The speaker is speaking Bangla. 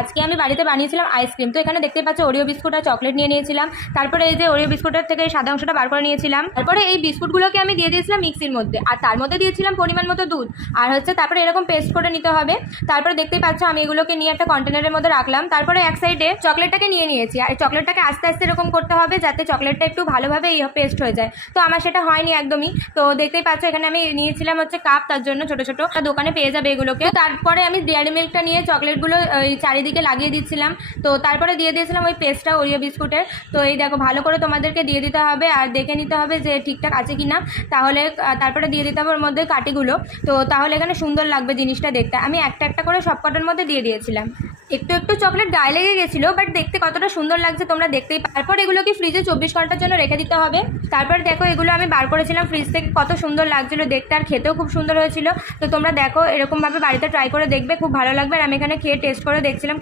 আজকে আমি বাড়িতে বানিয়েছিলাম আইসক্রিম। তো এখানে দেখতে পাচ্ছ ওরিও বিস্কুট আর চকলেট নিয়ে নিয়েছিলাম। তারপরে এই যে ওরিও বিস্কুটের থেকে এই সাদা অংশটা বার করে নিয়েছিলাম। তারপরে এই বিস্কুটগুলোকে আমি দিয়ে দিয়েছিলাম মিক্সির মধ্যে, আর তার মধ্যে দিয়েছিলাম পরিমাণ মতো দুধ, আর তারপরে এরকম পেস্ট করে নিতে হবে। তারপরে দেখতেই পাচ্ছ আমি এগুলোকে নিয়ে একটা কন্টেনারের মধ্যে রাখলাম। তারপরে এক সাইডে চকলেটটাকে নিয়ে নিয়েছি, আর চকলেটটাকে আস্তে আস্তে এরকম করতে হবে যাতে চকলেটটা একটু ভালোভাবে পেস্ট হয়ে যায়। তো আমার সেটা হয়নি একদমই। তো দেখতেই পাচ্ছ এখানে আমি নিয়েছিলাম কাপ, তার জন্য ছোট ছোট দোকানে পেয়ে যাবে এগুলোকে। তারপরে আমি ডেয়ারি মিল্কটা নিয়ে চকলেটগুলো ওই চারিদিকে লাগিয়ে দিচ্ছিলাম। তো তারপরে দিয়ে দিয়েছিলাম ওই পেস্টটা ওরিও বিস্কুটের। তো এই দেখো ভালো করে তোমাদেরকে দিয়ে দিতে হবে আর দেখে নিতে হবে যে ঠিকঠাক আছে কিনা। তাহলে তারপরে দিয়ে দিতে হবে ওর মধ্যে কাঠিগুলো। তো তাহলে এখানে সুন্দর লাগবে জিনিসটা দেখতে। আমি একটা একটা করে সব কটার মধ্যে দিয়ে দিয়েছিলাম। একটু একটু চকলেট গায়ে লেগে গেছিলো, বাট দেখতে কতটা সুন্দর লাগছে তোমরা দেখতেই। তারপর এগুলোকে ফ্রিজে 24 ঘন্টার জন্য রেখে দিতে হবে। তারপর দেখো এগুলো আমি বার করেছিলাম ফ্রিজ থেকে, কত সুন্দর লাগছিল দেখতে, আর খেতেও খুব সুন্দর হয়েছিল। তো তোমরা দেখো এরকমভাবে বাড়িতে ট্রাই করে দেখবে, খুব ভালো লাগবে। আর আমি এখানে খেয়ে টেস্ট করে দেখছিলাম